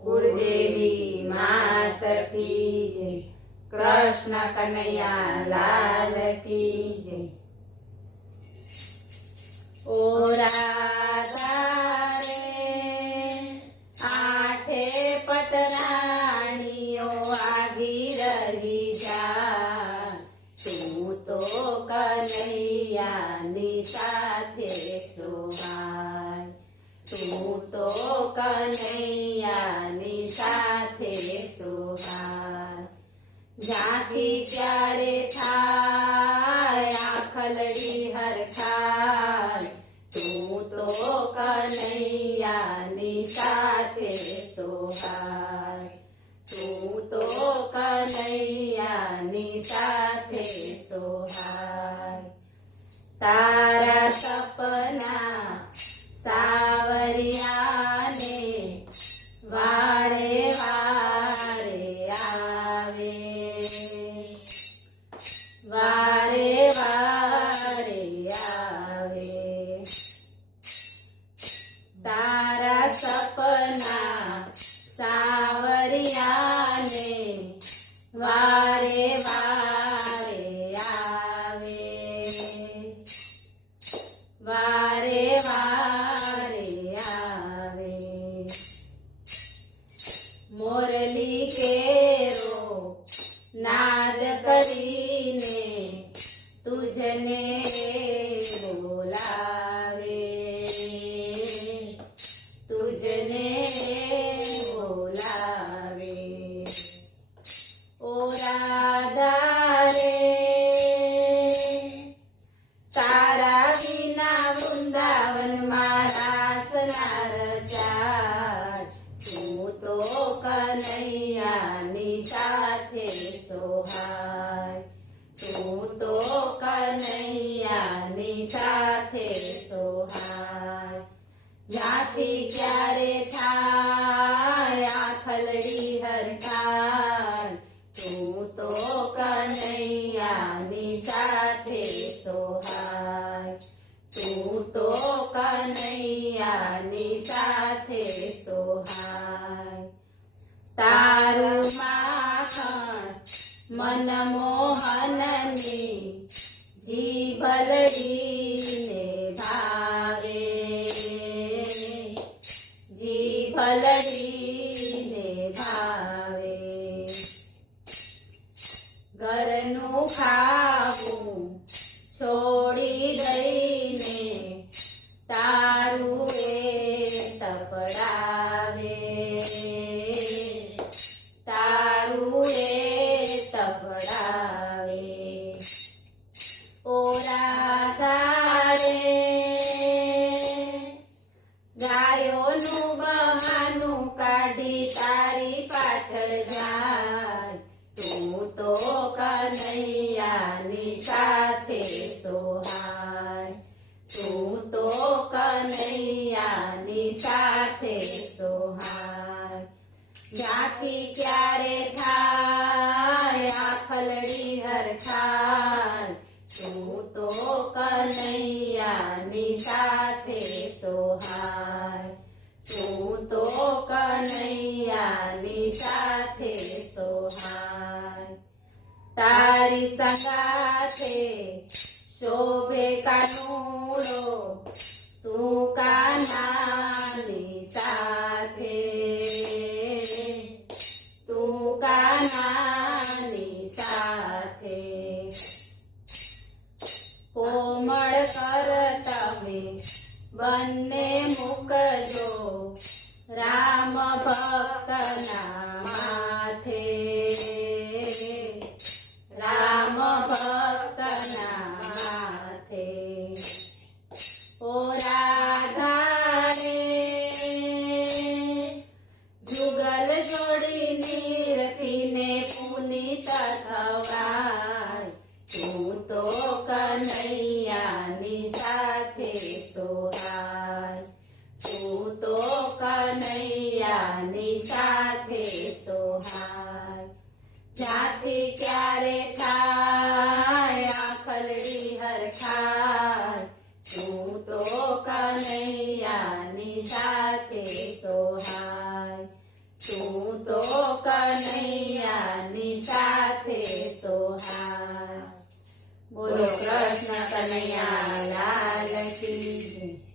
कुलदेवी मात की जय। कृष्ण कन्हैया लाल की जय। ओ राधा रे आठे पटराणियों आगी रही जा, तू तो कन्हैया नी साथे सोहाय, तू तो कन्हैया नी साथे सोहाय। ज्यांथी त्यारे थाय आखलड़ी हरखाय, तू तो कन्हैया नी साथे सोहाय, तू तो कन्हैया नी साथे सोहाय। तारा सपना सावरिया ने वारे वारे आवे, वारे वारे आवे। तारा सपना सावरिया ने वारे वारे आवे, वारे वारे आवे। मोरली केरो नाद करीने तुझने बोलावे, तुझने बोलावे। ओ राधा रे तारा विना वृंदावन मारा सनार चार, तू तो कन्हैया नी साथे सोहाय, तू तो कन्हैया नी साथे सोहाय। ज्यांथी क्यारे थाय आखलड़ी हरखाय, तू तो कन्हैया नी साथे सोहाय, तू तो कन्हैया नी साथे सोहाय। तारू माखण मनमोहननी जीभलड़ी ने भावे, जीभलड़ी ने भावे। घरनु खावू छोड़ी दईने तारू ए तपड़ावे, तारू ए तपड़ावे। ओ राधा रे गायोनु बहानु काढी तारी पाछळ जाय, तू तो कन्हैया नी साथे सोहाय, तू तो कन्हैया नी साथे सोहाय। ज्यांथी क्यारे थाय आखलड़ी हरखाय, तू तो कन्हैया नी साथे सोहाय, तू तो कन्हैया नी साथे सोहाय। तारी संगाथे शोभे कानूड़ो तू कान्हा नी साथे, तू कान्हा नी साथे। कोमळ कर तमे बन्ने मुकजो राम भक्तना माथे, राम भक्तना माथे। ओ राधा रे जुगल जोड़ी निरखीने पुनीत थवाय, तू तो कन्हैया नी साथे सोहाय, तू तो कन्हैया नी साथे सोहाय। ज्यांथी क्यारे थाय आखलड़ी हरखाय, तू तो कन्हैया नी साथे सोहाय, તું તો કનૈયાની સાથે સોહાય. બોલો કૃષ્ણ કનૈયા લાલ કી જય.